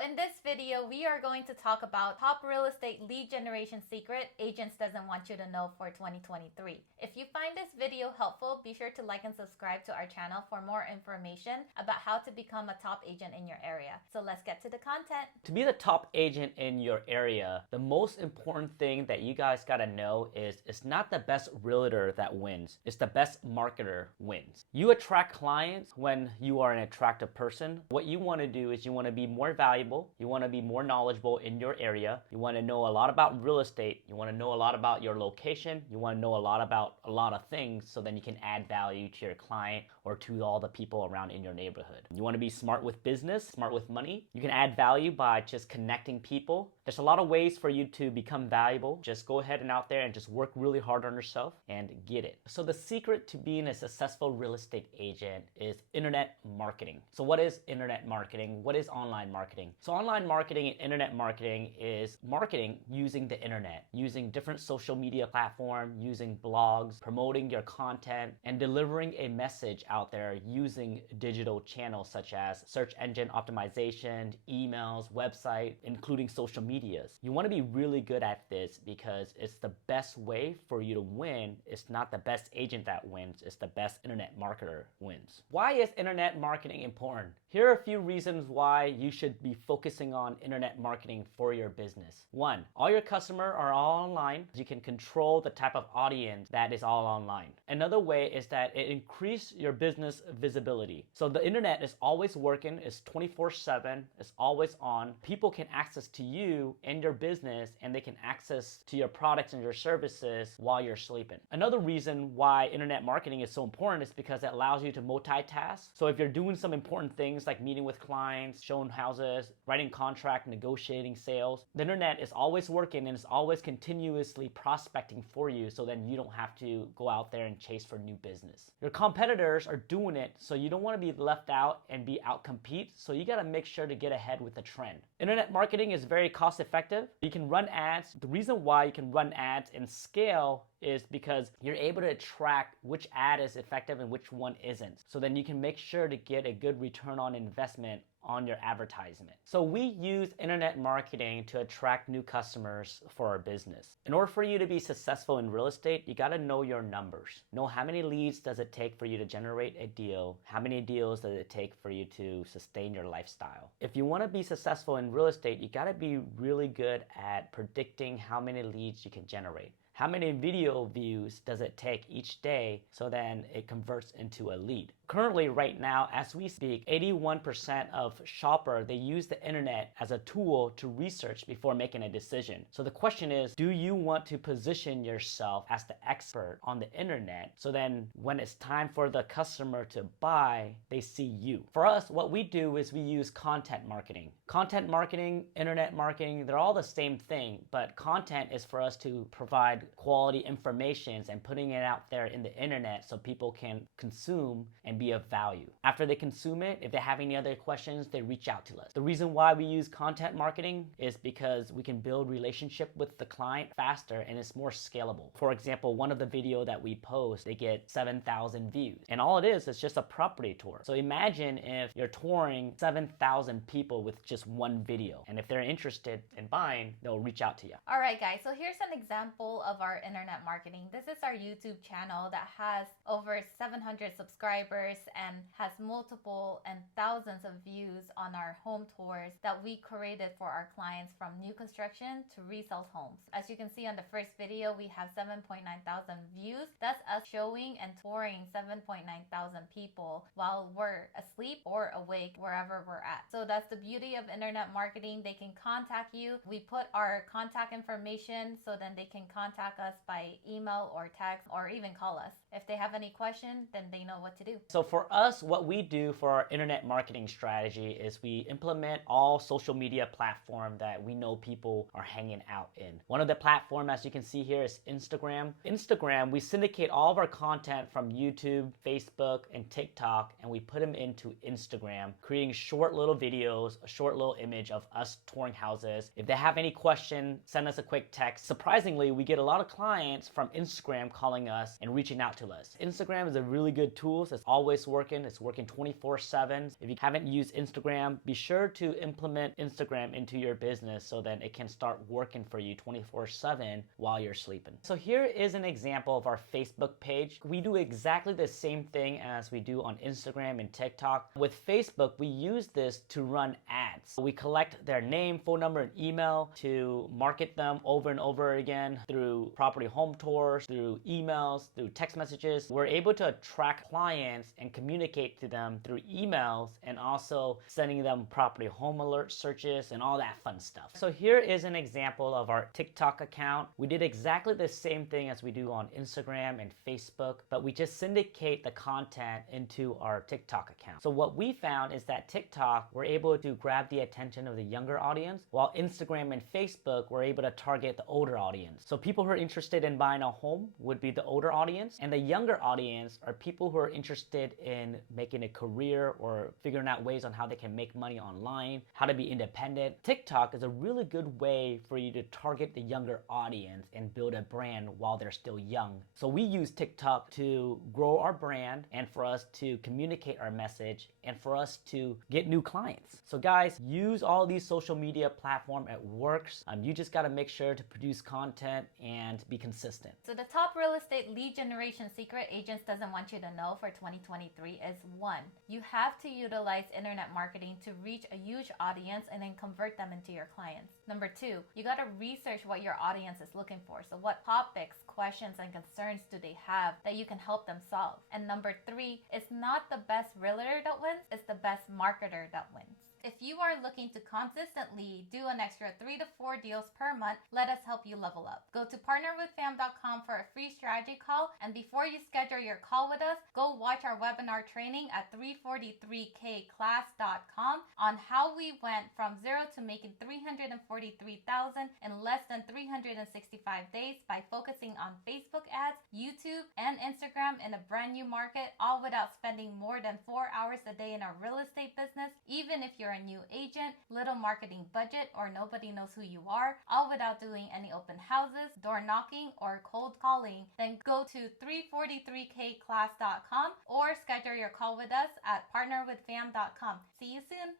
in this video, we are going to talk about top real estate lead generation secret agents doesn't want you to know for 2023. If you find this video helpful, be sure to like and subscribe to our channel for more information about how to become a top agent in your area. So let's get to the content. To be the top agent in your area, the most important thing that you guys gotta know is it's not the best realtor that wins, it's the best marketer wins. You attract clients when you are an attractive person. What you wanna do is you wanna be more valuable, you wanna be more knowledgeable in your area, you wanna know a lot about real estate, you wanna know a lot about your location, you wanna know a lot about a lot of things so then you can add value to your client or to all the people around in your neighborhood. You wanna be smart with business, smart with money. You can add value by just connecting people. There's a lot of ways for you to become valuable. Just go ahead and out there and just work really hard on yourself and get it. So the secret to being a successful real estate agent is internet marketing. So what is internet marketing? What is online marketing? So online marketing and internet marketing is marketing using the internet, using different social media platforms, using blogs, promoting your content, and delivering a message out there using digital channels such as search engine optimization, emails, website, including social medias. You want to be really good at this because it's the best way for you to win. It's not the best agent that wins, it's the best internet marketer wins. Why is internet marketing important? Here are a few reasons why you should be focusing on internet marketing for your business. One, all your customers are all online. You can control the type of audience that is all online. Another way is that it increases your business visibility. So the internet is always working, it's 24/7, it's always on. People can access to you and your business, and they can access to your products and your services while you're sleeping. Another reason why internet marketing is so important is because it allows you to multitask. So if you're doing some important things like meeting with clients, showing houses, writing contract, negotiating sales, the internet is always working and it's always continuously prospecting for you, so then you don't have to go out there and chase for new business. Your competitors are doing it, so you don't want to be left out and be outcompete, so you got to make sure to get ahead with the trend. Internet marketing is very cost effective. You can run ads. The reason why you can run ads and scale is because you're able to track which ad is effective and which one isn't. So then you can make sure to get a good return on investment on your advertisement. So we use internet marketing to attract new customers for our business. In order for you to be successful in real estate, you gotta know your numbers. Know how many leads does it take for you to generate a deal? How many deals does it take for you to sustain your lifestyle? If you wanna be successful in real estate, you gotta be really good at predicting how many leads you can generate. How many video views does it take each day so then it converts into a lead? Currently, right now, as we speak, 81% of shoppers, they use the internet as a tool to research before making a decision. So the question is, do you want to position yourself as the expert on the internet so then when it's time for the customer to buy, they see you? For us, what we do is we use content marketing. Content marketing, internet marketing, they're all the same thing, but content is for us to provide quality information and putting it out there in the internet so people can consume and be of value. After they consume it, if they have any other questions, they reach out to us. The reason why we use content marketing is because we can build relationship with the client faster and it's more scalable. For example, one of the video that we post, they get 7,000 views. And all it is just a property tour. So imagine if you're touring 7,000 people with just one video. And if they're interested in buying, they'll reach out to you. All right, guys, so here's an example of our internet marketing. This is our YouTube channel that has over 700 subscribers and has multiple and thousands of views on our home tours that we created for our clients, from new construction to resale homes. As you can see on the first video, we have 7.9 thousand views. That's us showing and touring 7.9 thousand people while we're asleep or awake wherever we're at. So that's the beauty of internet marketing. They can contact you. We put our contact information so then they can contact us by email or text or even call us. If they have any question, then they know what to do. So for us, what we do for our internet marketing strategy is we implement all social media platforms that we know people are hanging out in. One of the platforms, as you can see here, is Instagram. Instagram, we syndicate all of our content from YouTube, Facebook, and TikTok, and we put them into Instagram, creating short little videos, a short little image of us touring houses. If they have any question, send us a quick text. Surprisingly, we get a lot of clients from Instagram calling us and reaching out to us. Instagram is a really good tool. It's always working. It's working 24/7. If you haven't used Instagram, be sure to implement Instagram into your business so that it can start working for you 24/7 while you're sleeping. So here is an example of our Facebook page. We do exactly the same thing as we do on Instagram and TikTok. With Facebook, we use this to run ads. We collect their name, phone number, and email to market them over and over again through property home tours, through emails, through text messages. We're able to attract clients and communicate to them through emails and also sending them property home alert searches and all that fun stuff. So here is an example of our TikTok account. We did exactly the same thing as we do on Instagram and Facebook, but we just syndicate the content into our TikTok account. So what we found is that TikTok, we're able to grab the attention of the younger audience, while Instagram and Facebook, we're able to target the older audience. So people who are interested in buying a home would be the older audience, and the younger audience are people who are interested in making a career or figuring out ways on how they can make money online, how to be independent. TikTok is a really good way for you to target the younger audience and build a brand while they're still young. So we use TikTok to grow our brand and for us to communicate our message and for us to get new clients. So guys, use all these social media platforms. It works. You just got to make sure to produce content and be consistent. So the top real estate lead generation secret agents doesn't want you to know for 2023 is 1, you have to utilize internet marketing to reach a huge audience and then convert them into your clients. Number 2, you got to research what your audience is looking for. So what topics, questions, and concerns do they have that you can help them solve? And number 3, it's not the best realtor that wins, it's the best marketer that wins. If you are looking to consistently do an extra 3 to 4 deals per month, let us help you level up. Go to partnerwithfam.com for a free strategy call. And before you schedule your call with us, go watch our webinar training at 343kclass.com on how we went from zero to making $343,000 in less than 365 days by focusing on Facebook ads, YouTube, and Instagram in a brand new market, all without spending more than 4 hours a day in our real estate business, even if you're a new agent, little marketing budget, or nobody knows who you are, all without doing any open houses, door knocking, or cold calling. Then go to 343kclass.com or schedule your call with us at partnerwithfam.com. See you soon.